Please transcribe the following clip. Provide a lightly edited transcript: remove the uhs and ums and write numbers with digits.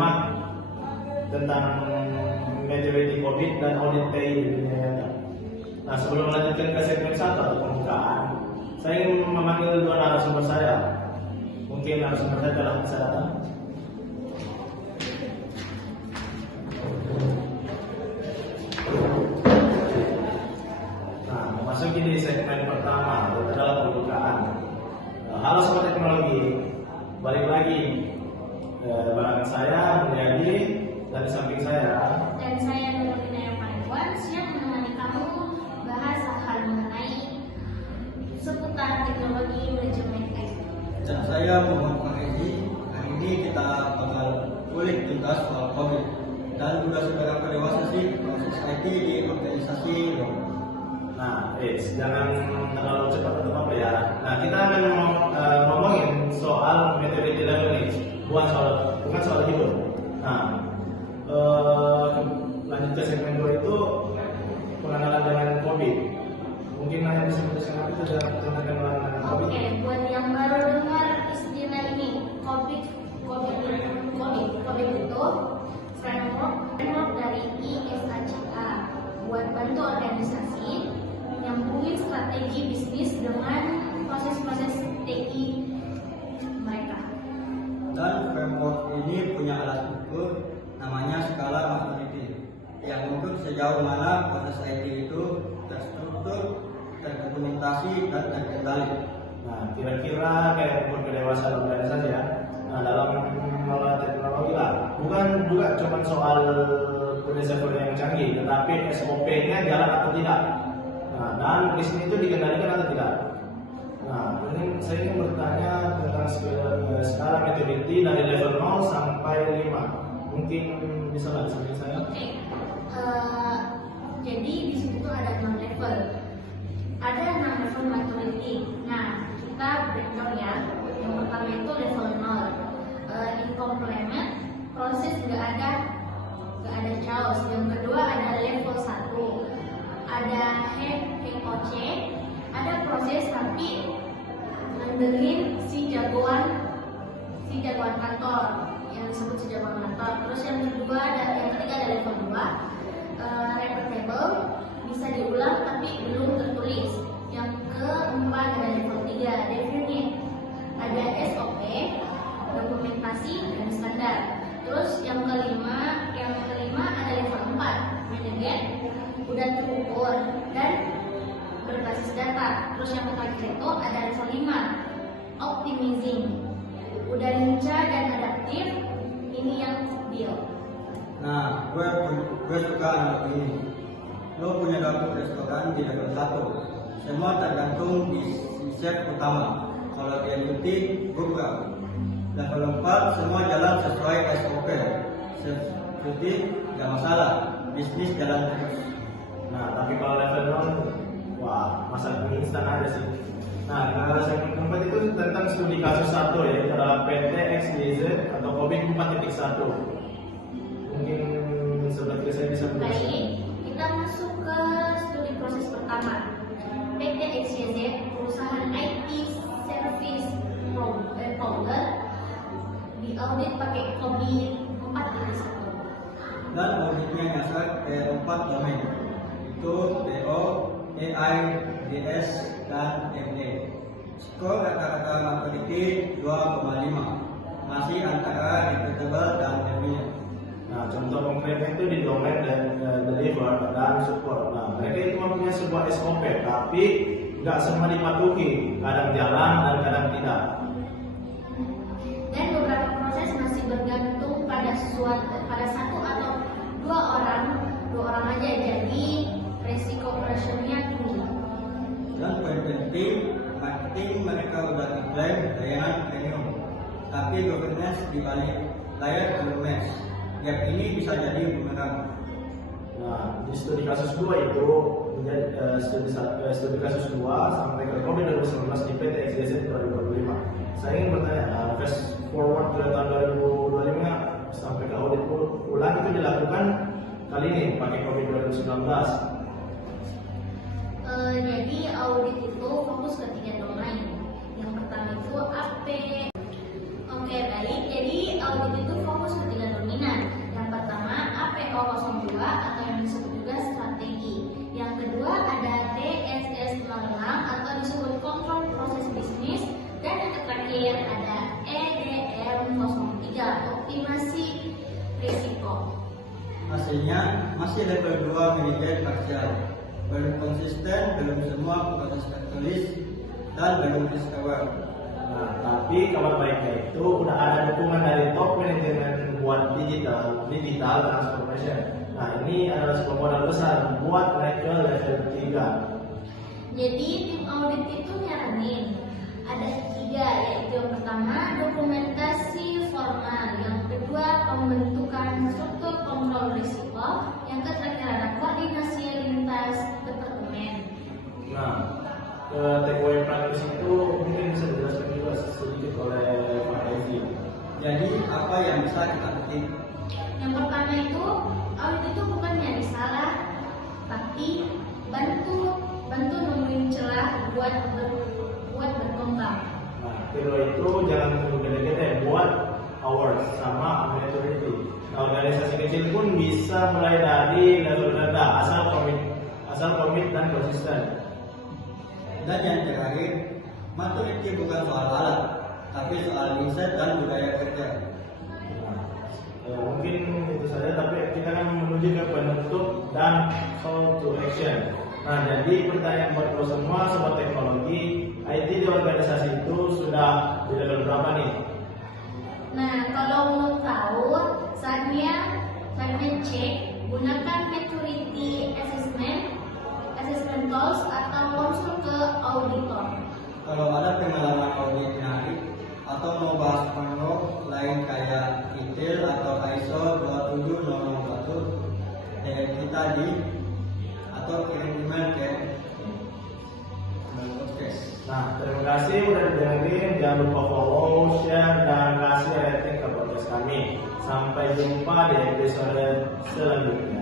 menyimak tentang majority COVID dan audit TI di dunia nyata. Nah, sebelum melanjutkan ke segmen 1 atau pembukaan, saya ingin memanggil dua narasumber saya. Mungkin narasumber saya telah bisa datang. Nah, memasuki di segmen pertama, itu adalah pembukaan. Halo Sobat Teknologi, balik lagi bareng saya Mulyadi dan di samping saya dan saya Nurulina Panwan siap menemani kamu bahas hal mengenai seputar teknologi manajemen IT. Dan saya Muhammad Fahri. Hari ini kita bakal kulik tuntas soal COVID dan sudah seberapa dewasa sih proses IT di organisasi lo. Nah, jangan terlalu cepat atau apa ya. Nah, kita akan ngomongin soal metode learning, bukan soal hidup. Nah, lanjut ke segmen 2 itu pengenalan dengan COVID. Mungkin yang bisa menjelaskan itu tentang pengenalan dengan COVID. Oke, buat yang baru dengar istilah ini, COVID itu framework dari ISACA buat bantu organisasi nyambungin strategi bisnis dengan proses-proses TI mereka. Dan framework ini punya alat ukur namanya skala maturity yang mengukur sejauh mana proses IT itu terstruktur, terdokumentasi, dan terkendali. Nah, kira-kira kayak umur kedewasaan organisasi ya. Nah, dalam mengelola teknologi lah, bukan juga cuma soal prosedur yang canggih, tetapi SOP-nya jalan atau tidak. Nah, dan bisnis itu dikendalikan atau tidak. Nah, ini saya ingin bertanya tentang skala maturity dari level 0 sampai 5. Mungkin bisa lah sambil saya. Oke. Jadi di situ tuh ada 6 level. Ada 6 level maturity. Nah, kita breakdown ya. Yang pertama itu level 0. Incomplete, proses nggak ada chaos. Yang kedua ada level 1. Ada HOC, ada proses tapi ngandelin si jagoan kantor yang disebut si jagoan kantor. Terus yang ketiga ada level 2, repeatable, bisa diulang tapi belum tertulis. Yang keempat ada level 3, definite, ada SOP, dokumentasi dan standar. Terus yang kelima ada level 4, management, udah terukur dan berbasis data. Terus yang terakhir itu ada level 5, optimizing, udah lincah dan adaptif. Ini yang deal. Nah, gue suka anak ini. Lo punya dapur restoran di level 1. Semua tergantung di set utama. Kalau dia cuti, buka. Level 4 semua jalan sesuai SOP. Cuti gak masalah, bisnis jalan terus. Nah, tapi kalau level 0, wah, masalah instan ada sih. Nah, kalau segmen keempat itu tentang studi kasus 1 yaitu adalah PT XYZ atau COVID 4.1. Mungkin seperti saya bisa Baik, kita masuk ke studi proses pertama. PT XYZ, perusahaan IT service provider, diaudit pakai COVID 4.1. Dan auditnya nyasar ke 4 domain, itu BO, AI, DS, dan ME. Skor rata-rata maturity 2,5, masih antara repeatable dan definite. Nah, contoh konkretnya itu di domain dan deliver dan support. Nah, mereka itu mempunyai sebuah SOP, tapi nggak semua dipatuhi, kadang jalan dan kadang tidak. Dan beberapa proses masih bergantung pada satu atau dua orang aja, jadi resiko operasionalnya tinggi. Dan poin penting, marketing mereka udah diklaim layanan premium, tapi governance di balik layar belum match. Gap ini bisa jadi bumerang. Nah, di studi kasus 2 itu menjadi studi kasus 2 sampai ke COVID 2019 di PT XYZ 2025. Saya ingin bertanya, fast forward ke tahun 2025 sampai ke audit ulang itu dilakukan kali ini pakai COVID 2019. Jadi audit itu fokus ke 3 domain. Yang pertama itu AP. Oke, baik. Jadi audit itu fokus ke 3 domain. koordinasi risiko. Hasilnya masih level 2 mitigate parsial, belum konsisten, belum semua proses tertulis, dan belum risk aware. Nah, tapi kabar baiknya itu udah ada dukungan dari top manajemen buat digital transformation. Nah, ini adalah sebuah modal besar buat naik ke level 3. Jadi tim audit itu nyaranin ada 3, yaitu yang pertama dokumentasi formal, yang kedua pembentukan struktur kontrol risiko, yang ketiga ada koordinasi lintas departemen. Nah, takeaway praktis itu mungkin bisa dijelaskan juga sedikit oleh Pak Evi. Jadi apa yang bisa kita petik? Yang pertama itu audit itu bukan nyari salah, tapi bantu nemuin celah buat berkembang. Nah, kedua itu jangan tunggu gede-gede, buat awards sama maturity. Nah, organisasi kecil pun bisa mulai dari level rendah asal komit dan konsisten. Dan yang terakhir, maturity bukan soal alat, tapi soal mindset dan budaya kerja. Mungkin itu saja, tapi kita akan menuju ke penutup dan call to action. Nah, jadi pertanyaan buat lo semua sobat teknologi, IT di organisasi itu sudah di level berapa nih? Nah, kalau mau tahu, saatnya cek, gunakan maturity assessment tools atau konsul ke auditor. Kalau ada pengalaman audit menarik atau mau bahas framework lain kayak ITIL atau ISO 27001, kita di atau kirim email ke podcast. Nah, terima kasih udah didengerin. Jangan lupa follow, share, dan kasih rating ke podcast kami. Sampai jumpa di episode selanjutnya.